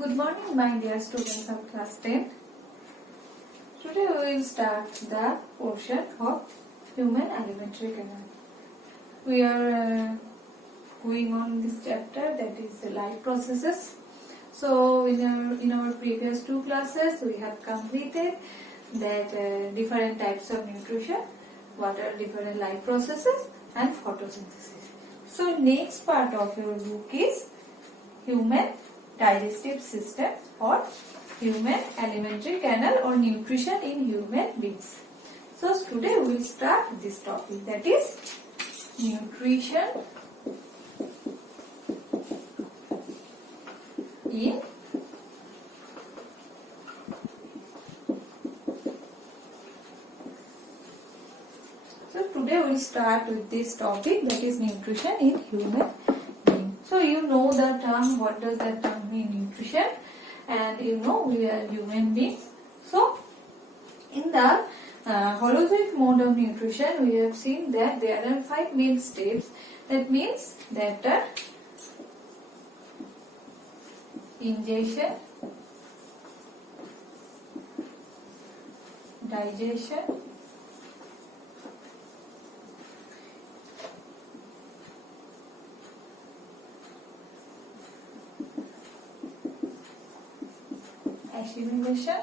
Good morning, my dear students of class 10. Today we will start the portion of human alimentary canal. We are going on this chapter, that is the life processes. So in our previous two classes we have completed that different types of nutrition, what are different life processes and photosynthesis. So next part of your book is human digestive system or human alimentary canal or nutrition in human beings. So today we will start this topic, that is nutrition in we will start with this topic, that is nutrition in human being. So you know the term, what does that term mean, nutrition, and you know we are human beings. So in the holozoic mode of nutrition we have seen that there are 5 main steps. That means that ingestion, digestion, assimilation,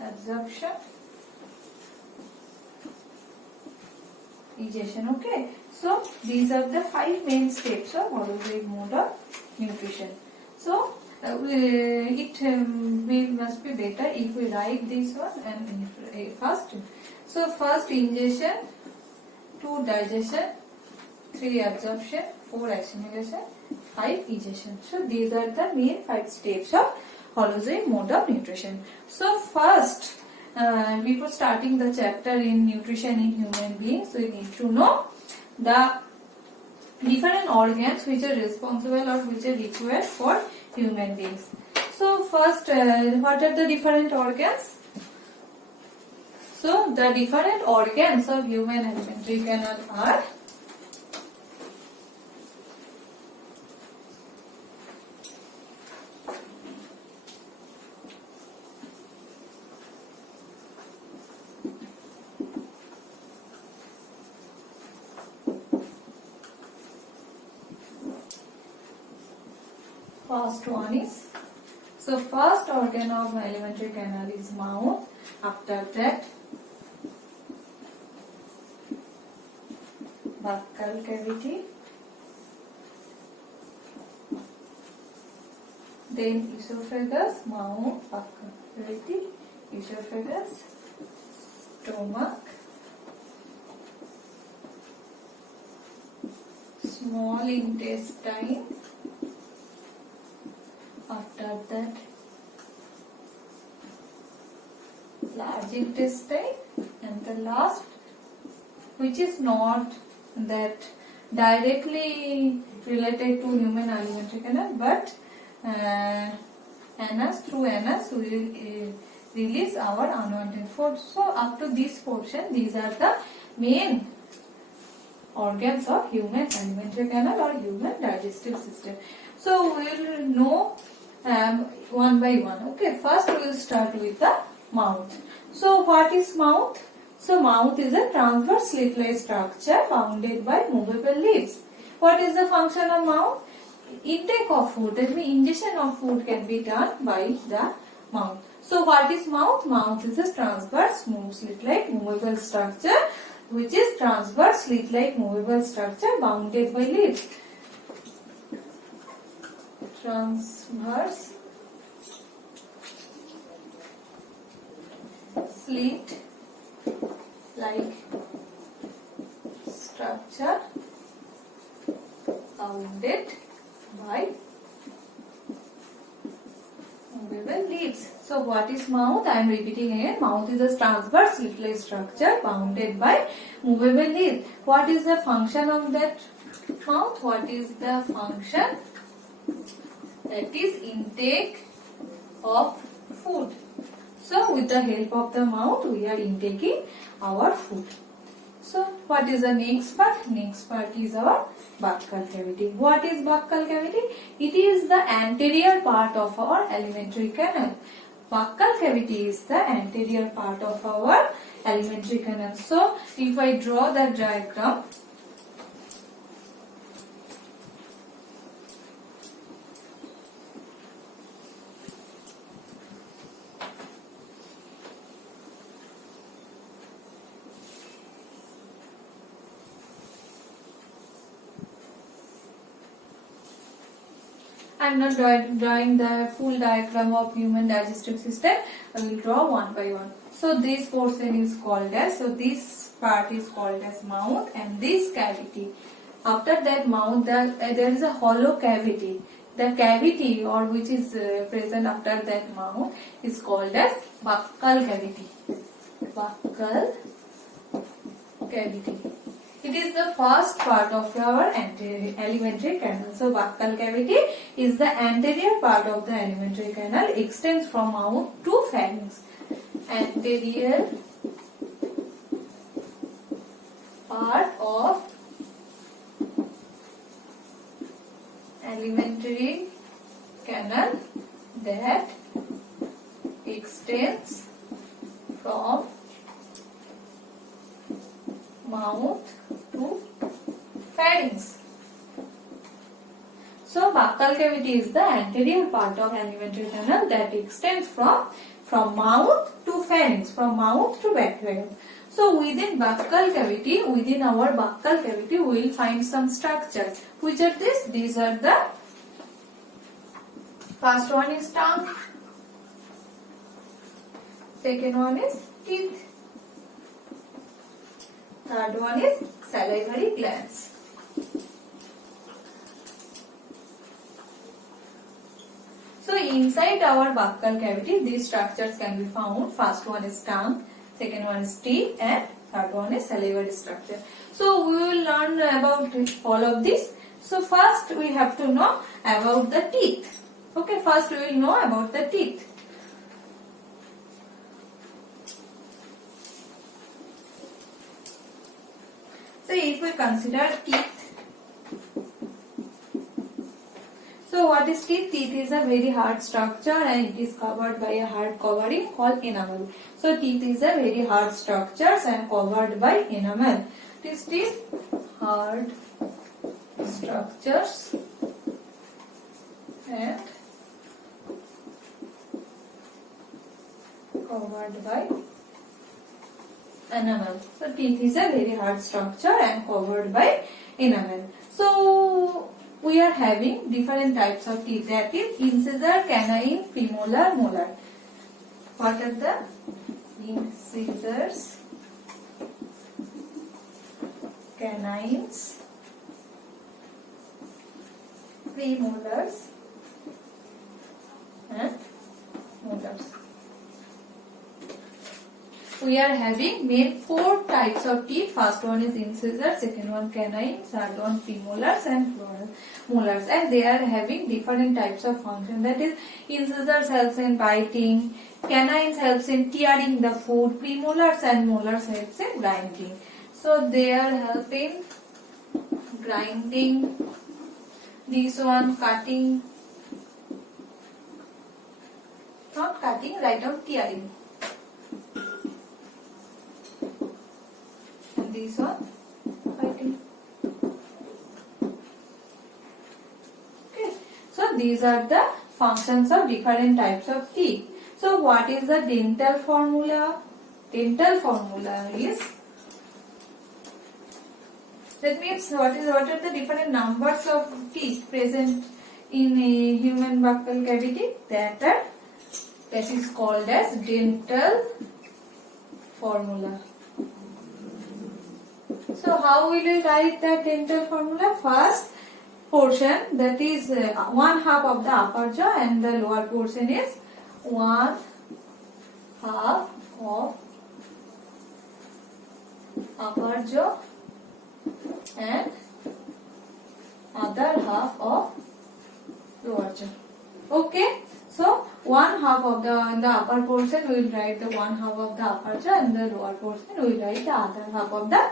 absorption, digestion. Okay, so these are the 5 main steps of holozoic mode of nutrition. So it must be better if we write this one and first. So first ingestion, 2 digestion, 3 absorption, 4 assimilation, 5 digestion. So these are the main 5 steps of holozoic mode of nutrition. So first, before starting the chapter in nutrition in human beings, we need to know the different organs which are responsible or which are required for human beings. So first, what are the different organs? So the different organs of human alimentary canal are first one is, so first organ of alimentary canal is mouth. After that buccal cavity, then esophagus, mouth, buccal cavity, esophagus, stomach, small intestine, after that large intestine, and the last, which is not that directly related to human alimentary canal, but anus, through anus we will release our unwanted food. So up to this portion, these are the main organs of human alimentary canal or human digestive system. So we will know one by one. Okay, first we will start with the mouth. So what is mouth? So mouth is a transverse slit-like structure bounded by movable lips. What is the function of mouth? Intake of food, that means ingestion of food can be done by the mouth. So what is mouth? Mouth is a transverse slit-like movable structure, which is transverse slit-like movable structure bounded by lips. Transverse slit like structure bounded by movable lips. So what is mouth? I am repeating again. Mouth is a transverse slit-like structure bounded by movable lips. What is the function of that mouth? What is the function? That is intake of food. So with the help of the mouth we are intaking our food. So what is the next part? Next part is our buccal cavity. What is buccal cavity? It is the anterior part of our alimentary canal. Buccal cavity is the anterior part of our alimentary canal. So if I draw the diagram, I am not drawing the full diagram of human digestive system. I will draw one by one. So this portion is called as, so this part is called as mouth, and this cavity. After that mouth, there is a hollow cavity. The cavity, or which is present after that mouth, is called as buccal cavity. Buccal cavity. It is the first part of our alimentary canal. So buccal cavity is the anterior part of the alimentary canal, extends from mouth to pharynx. Anterior part of alimentary canal that extends from mouth to pharynx. So buccal cavity is the anterior part of alimentary canal that extends from mouth to pharynx, from mouth to background. So within buccal cavity, within our buccal cavity, we will find some structures. Which are these? These are the first one is tongue, second one is teeth, third one is salivary glands. So inside our buccal cavity, these structures can be found. First one is tongue, second one is teeth, and third one is salivary structure. So we will learn about all of this. So first we have to know about the teeth. Okay, first we will know about the teeth. So if we consider teeth, so what is teeth? Teeth is a very hard structure and it is covered by a hard covering called enamel. So teeth is a very hard structures and covered by enamel. This teeth hard structures and covered by enamel. So teeth is a very hard structure and covered by enamel. So we are having different types of teeth, that is incisor, canine, premolar, molar. What are the incisors, canines, premolars and molars? We are having main 4 types of teeth. First one is incisor, second one canine, third one premolars and molars, and they are having different types of function. That is, incisors helps in biting, canines helps in tearing the food, premolars and molars helps in grinding. So they are helping grinding, this one cutting, not cutting, right out tearing. This one fighting. Okay, so these are the functions of different types of teeth. So what is the dental formula? Dental formula is, that means what are the different numbers of teeth present in a human buccal cavity? That is called as dental formula. So how will we write the dental formula? First portion, that is 1/2 of the upper jaw, and the lower portion is 1/2 of upper jaw and other half of lower jaw. Okay, so one half of the in the upper portion we will write the one half of the upper jaw, and the lower portion we will write the other half of the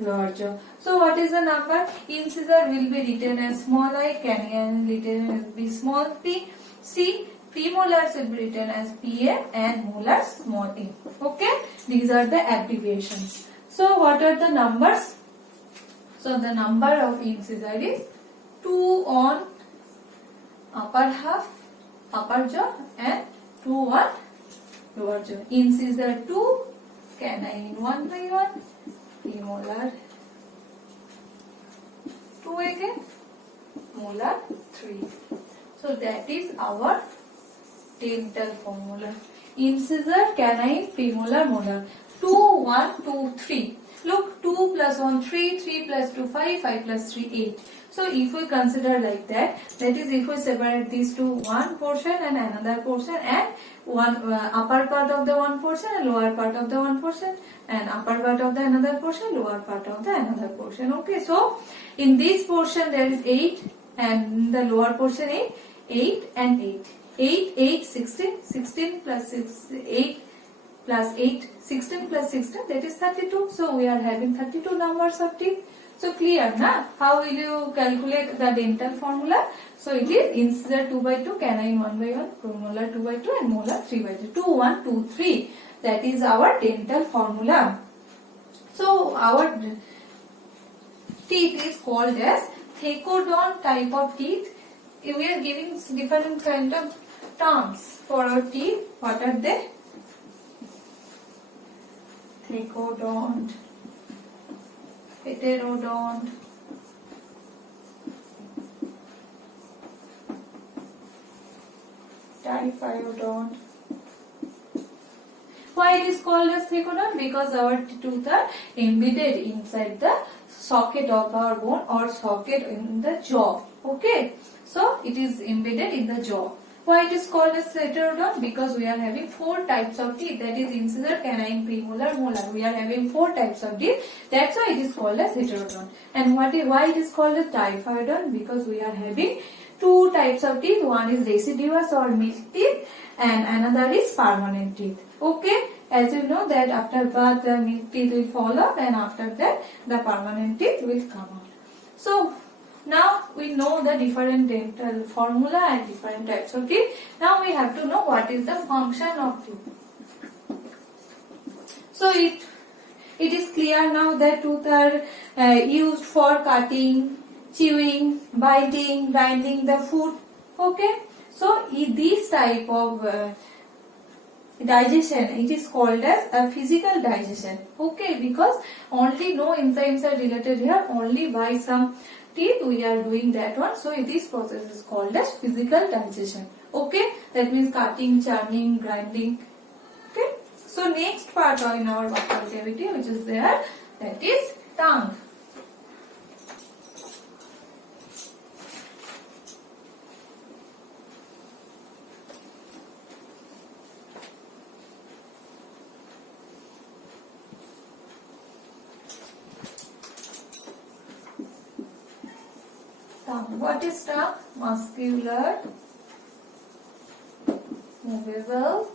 lower jaw. So what is the number? Incisor will be written as small I, canine written as be small p. C. Premolars will be written as PA and molars small a. Okay, these are the abbreviations. So what are the numbers? So the number of incisor is 2 on upper half, upper jaw, and 2 on lower jaw. Incisor 2, canine 1 by 1, premolar 2 again, molar 3. So that is our dental formula. Incisor, canine, premolar, molar. 2, 1, 2, 3. Look, 2 plus 1, 3, 3 plus 2, 5, 5 plus 3, 8. So if we consider like that, that is if we separate these two, one portion and another portion, and one upper part of the one portion and lower part of the one portion, and upper part of the another portion, lower part of the another portion. Okay, so in this portion there is 8, and in the lower portion 8, 8 and 8. 8, 8, 16, 16 plus 6, 8 plus 8, 16 plus 16, that is 32. So we are having 32 numbers of teeth. So clear, na? How will you calculate the dental formula? So it is incisor 2 by 2, canine 1 by 1, premolar 2 by 2, and molar 3 by 2. 2, 1, 2, 3. That is our dental formula. So our teeth is called as thecodont type of teeth. We are giving different kind of terms for our teeth. What are they? Thecodont, heterodont, diphyodont. Why it is called as thecodont? Because our teeth are embedded inside the socket of our bone or socket in the jaw. Okay, so it is embedded in the jaw. Why it is called as heterodont? Because we are having 4 types of teeth, that is incisor, canine, premolar, molar. We are having 4 types of teeth. That's why it is called as heterodont. And why it is called as diphyodont? Because we are having 2 types of teeth. One is deciduous or milk teeth, and another is permanent teeth. Okay, as you know that after birth the milk teeth will fall off, and after that the permanent teeth will come out. So now we know the different dental formula and different types of teeth. Now we have to know what is the function of tooth. So it is clear now that teeth are used for cutting, chewing, biting, grinding the food. Okay, so this type of digestion, it is called as a physical digestion. Okay, because only no enzymes are related here, only by some teeth we are doing that one. So this process is called as physical digestion. Okay, that means cutting, churning, grinding. Okay, so next part in our buccal cavity which is there, that is tongue. Tongue. What is tongue? Muscular, movable,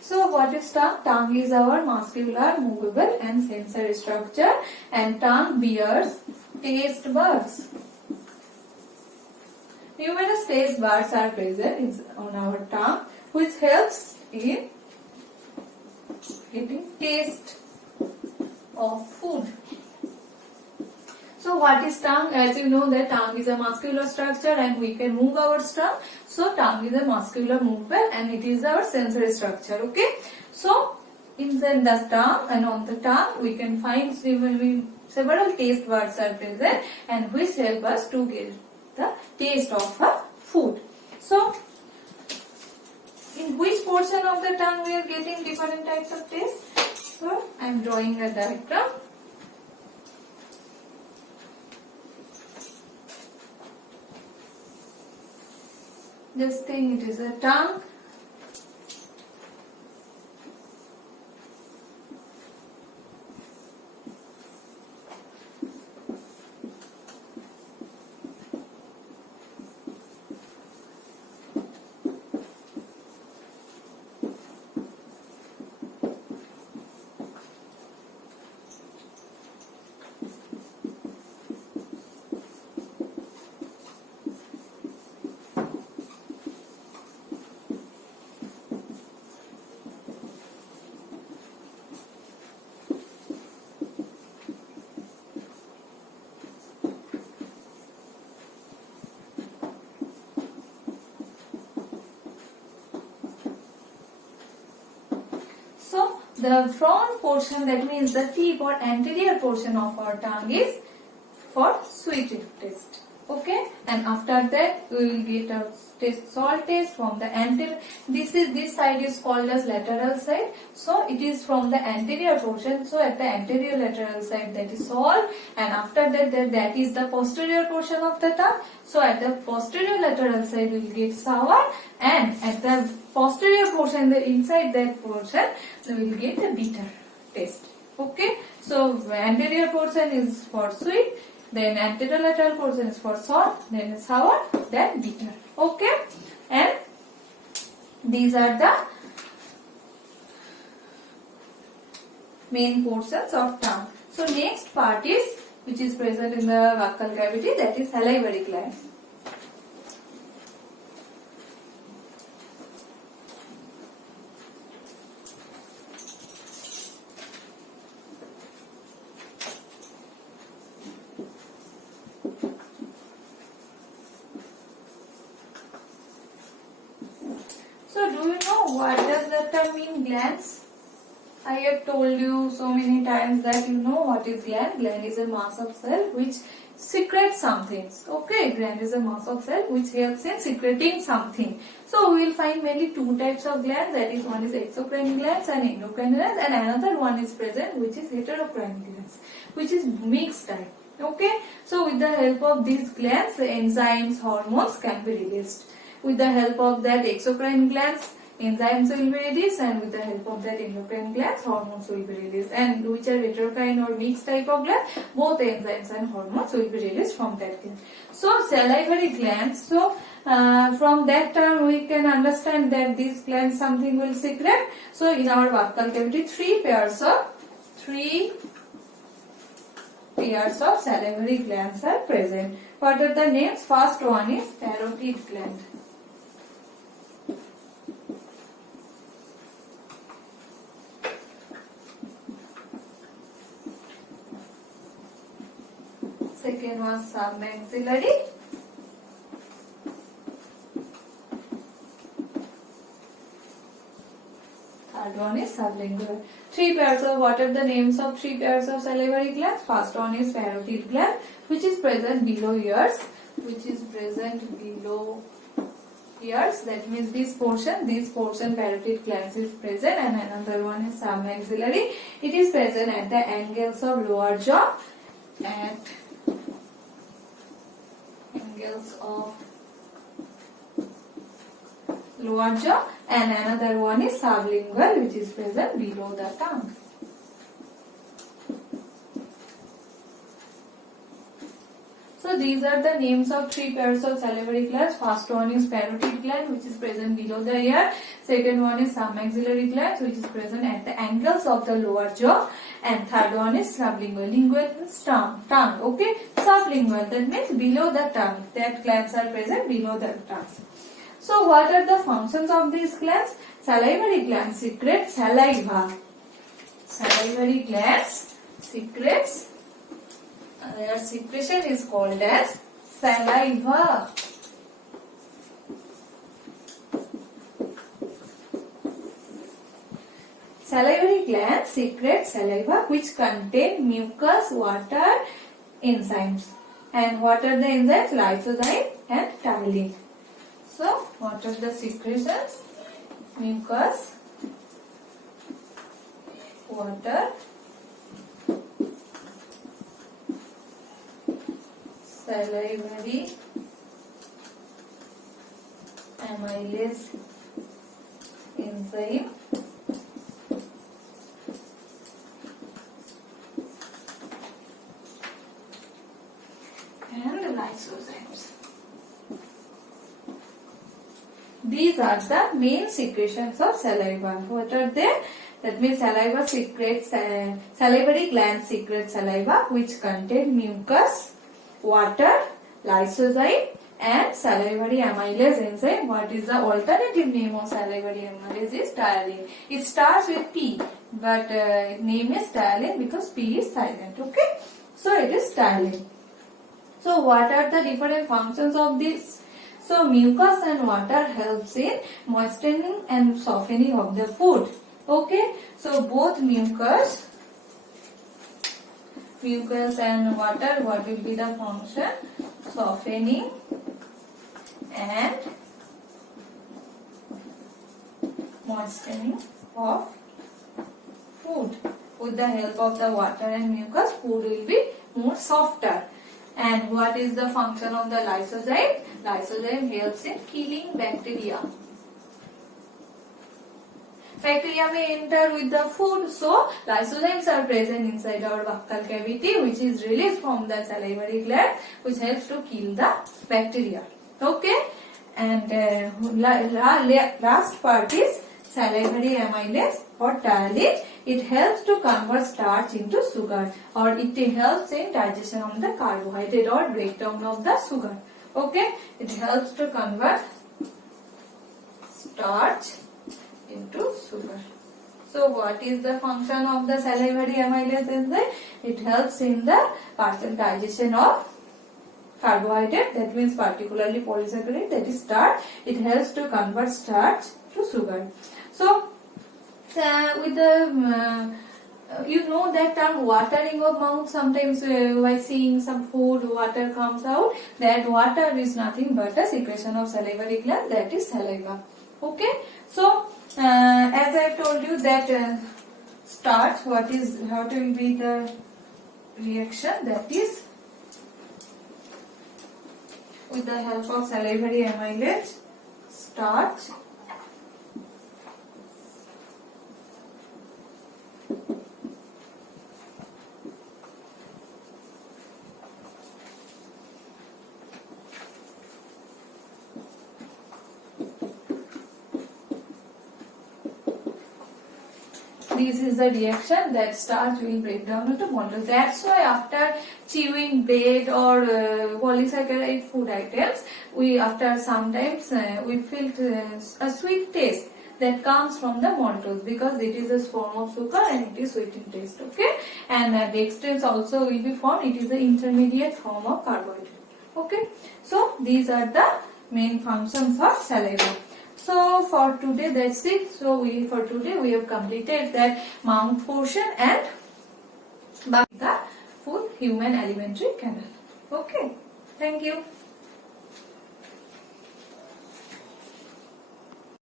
so what is tongue? Tongue is our muscular, movable and sensory structure, and tongue bears taste buds. Numerous taste buds are present on our tongue, which helps in getting taste of food. So what is tongue? As you know that tongue is a muscular structure and we can move our tongue. So tongue is a muscular movement and it is our sensory structure. Okay. So in the tongue and on the tongue we can find several taste buds are present and which help us to get the taste of food. So in which portion of the tongue we are getting different types of taste? So I am drawing a diagram. This thing, it is a tongue. the front portion, that means the tip or anterior portion of our tongue, is for sweet taste. Okay, and after that we will get a salt taste from the anterior. This side is called as lateral side. So it is from the anterior portion. So at the anterior lateral side, that is salt, and after that is the posterior portion of the tongue. So at the posterior lateral side we will get sour, and at the posterior portion, the inside that portion, we will get a bitter taste. Okay, so anterior portion is for sweet, then anterolateral portion is for salt, then sour, then bitter. Okay, and these are the main portions of tongue. So next part is, which is present in the buccal cavity, that is salivary gland. So do you know what does the term mean, glands? I have told you so many times that you know what is gland. Gland is a mass of cell which secretes something. Okay, gland is a mass of cell which helps in secreting something. So we will find mainly two types of glands, that is, one is exocrine glands and endocrine glands, and another one is present which is heterocrine glands, which is mixed type. Okay, so with the help of these glands, enzymes, hormones can be released. With the help of that exocrine glands, enzymes will be released, and with the help of that endocrine glands, hormones will be released. And which are heterocrine or mixed type of gland, both enzymes and hormones will be released from that gland. So salivary glands, so from that term we can understand that these glands something will secrete. So in our buccal cavity, three pairs of salivary glands are present. What are the names? First one is parotid gland. Second one submaxillary. Third one is sublingual. Three pairs of, what are the names of three pairs of salivary glands? First one is parotid gland, which is present below ears. That means this portion parotid glands is present, and another one is submaxillary. It is present at the angles of lower jaw, at angles of lower jaw, and another one is sublingual, which is present below the tongue. So these are the names of three pairs of salivary glands. First one is parotid gland, which is present below the ear. Second one is submaxillary glands, which is present at the angles of the lower jaw. And third one is sublingual. Lingual means tongue. Okay. Sublingual, that means below the tongue. That glands are present below the tongue. So what are the functions of these glands? Salivary glands secrete saliva. Salivary glands secretes, their secretion is called as saliva. Salivary glands secrete saliva which contain mucus, water, enzymes. And what are the enzymes? Lysozyme and ptyalin. So, what are the secretions? Mucus, water, salivary amylase enzyme, and lysozymes. These are the main secretions of saliva. What are they? That means saliva secretes, salivary glands secrete saliva which contain mucus, water, lysozyme, and salivary amylase enzyme. What is the alternative name of salivary amylase? Is ptyalin. It starts with P, but name is ptyalin because P is silent. Okay, so it is ptyalin. So what are the different functions of this? So mucus and water helps in moistening and softening of the food. Okay, so both mucus and water, what will be the function? Softening and moistening of food. With the help of the water and mucus, food will be more softer. And what is the function of the lysozyme? Lysozyme helps in killing bacteria. Bacteria may enter with the food, so lysozymes are present inside our buccal cavity, which is released from the salivary gland, which helps to kill the bacteria. Okay, and last part is salivary amylase or tyalase. It helps to convert starch into sugar, or it helps in digestion of the carbohydrate or breakdown of the sugar. Okay, it helps to convert starch into sugar. So what is the function of the salivary amylase enzyme? It helps in the partial digestion of carbohydrate, that means particularly polysaccharide, that is starch. It helps to convert starch to sugar. So with the you know that term watering of mouth, sometimes by seeing some food water comes out, that water is nothing but a secretion of salivary gland, that is saliva. Okay, so as I told you that starch, what will be the reaction, that is with the help of salivary amylase, starch this is the reaction, that starch will break down into molecules. That's why after chewing bread or polysaccharide food items, we after sometimes we feel a sweet taste that comes from the maltose, because it is a form of sugar and it is sweet in taste. Okay, and dextrose also will be formed. It is the intermediate form of carbohydrate. Okay, so these are the main functions of saliva. So for today that's it. So for today we have completed that mouth portion and the full human alimentary canal. Okay, thank you.